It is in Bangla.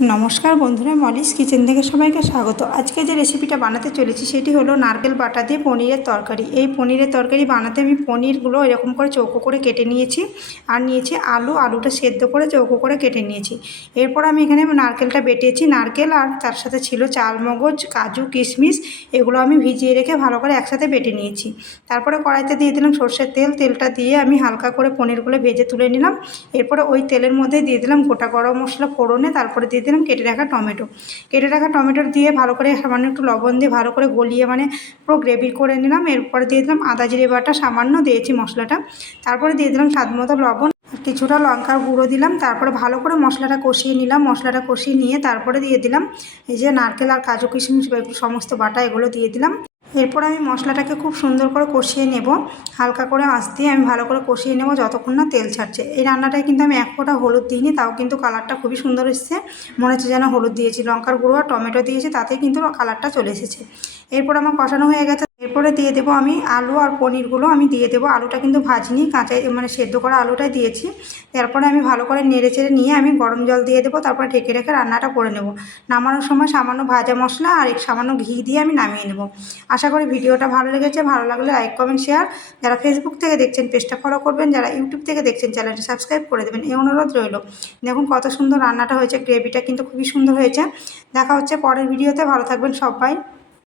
নমস্কার বন্ধুরা, মলিস কিচেন থেকে সবাইকে স্বাগত। আজকে যে রেসিপিটা বানাতে চলেছি সেটি হলো নারকেল বাটা দিয়ে পনিরের তরকারি। এই পনিরের তরকারি বানাতে আমি পনিরগুলো এরকম করে চৌকো করে কেটে নিয়েছি, আর নিয়েছি আলুটা সেদ্ধ করে চৌকো করে কেটে নিয়েছি। এরপর আমি এখানে নারকেলটা বেটেছি, নারকেল আর তার সাথে ছিল চালমগজ, কাজু, কিশমিশ, এগুলো আমি ভিজিয়ে রেখে ভালো করে একসাথে বেটে নিয়েছি। তারপরে কড়াইতে দিয়ে দিলাম সর্ষের তেল, তেলটা দিয়ে আমি হালকা করে পনিরগুলো ভেজে তুলে নিলাম। এরপরে ওই তেলের মধ্যে দিয়ে দিলাম গোটা গরম মশলা ফোড়নে, তারপরে দিয়ে দিলাম কেটে রাখা টমেটো দিয়ে ভালো করে সামান্য একটু লবণ দিয়ে ভালো করে গলিয়ে পুরো গ্রেভি করে নিলাম। এরপরে দিয়ে দিলাম আদা জিরে বাটা সামান্য দিয়েছি মশলাটা, তারপরে দিয়ে দিলাম স্বাদ মতো লবণ, কিছুটা লঙ্কার গুঁড়ো দিলাম। তারপরে ভালো করে মশলাটা কষিয়ে নিলাম। মশলাটা কষিয়ে নিয়ে তারপরে দিয়ে দিলাম এই যে নারকেল আর কাজু কিশমিশ সমস্ত বাটা, এগুলো দিয়ে দিলাম। এরপর আমি মশলাটাকে খুব সুন্দর করে কষিয়ে নেব, হালকা করে আঁচ দিয়ে আমি ভালো করে কষিয়ে নেব যতক্ষণ না তেল ছাড়ছে। এই রান্নাটায় কিন্তু আমি এক ফোঁটা হলুদ দিইনি, তাও কিন্তু কালারটা খুবই সুন্দর এসেছে, মনে হচ্ছে যেন হলুদ দিয়েছি। লঙ্কার গুঁড়ো আর টমেটো দিয়েছি, তাতেই কিন্তু কালারটা চলে এসেছে। এরপর আমার কষানো হয়ে গেছে, এরপরে দিয়ে দেবো আমি আলু আর পনিরগুলো আমি দিয়ে দেবো। আলুটা কিন্তু ভাজিনি, কাঁচাই সেদ্ধ করা আলুটাই দিয়েছি। তারপরে আমি ভালো করে নেড়ে চেড়ে নিয়ে আমি গরম জল দিয়ে দেবো, তারপরে ঢেকে রেখে রান্নাটা করে নেব। নামানোর সময় সামান্য ভাজা মশলা আর সামান্য ঘি দিয়ে আমি নামিয়ে নেব। আশা করি ভিডিওটা ভালো লেগেছে। ভালো লাগলে লাইক, কমেন্ট, শেয়ার। যারা ফেসবুক থেকে দেখছেন পেজটা ফলো করবেন, যারা ইউটিউব থেকে দেখছেন চ্যানেলটা সাবস্ক্রাইব করে দেবেন, এই অনুরোধ রইল। দেখুন কত সুন্দর রান্নাটা হয়েছে, গ্রেভিটা কিন্তু খুবই সুন্দর হয়েছে। দেখা হচ্ছে পরের ভিডিওতে। ভালো থাকবেন সবাই।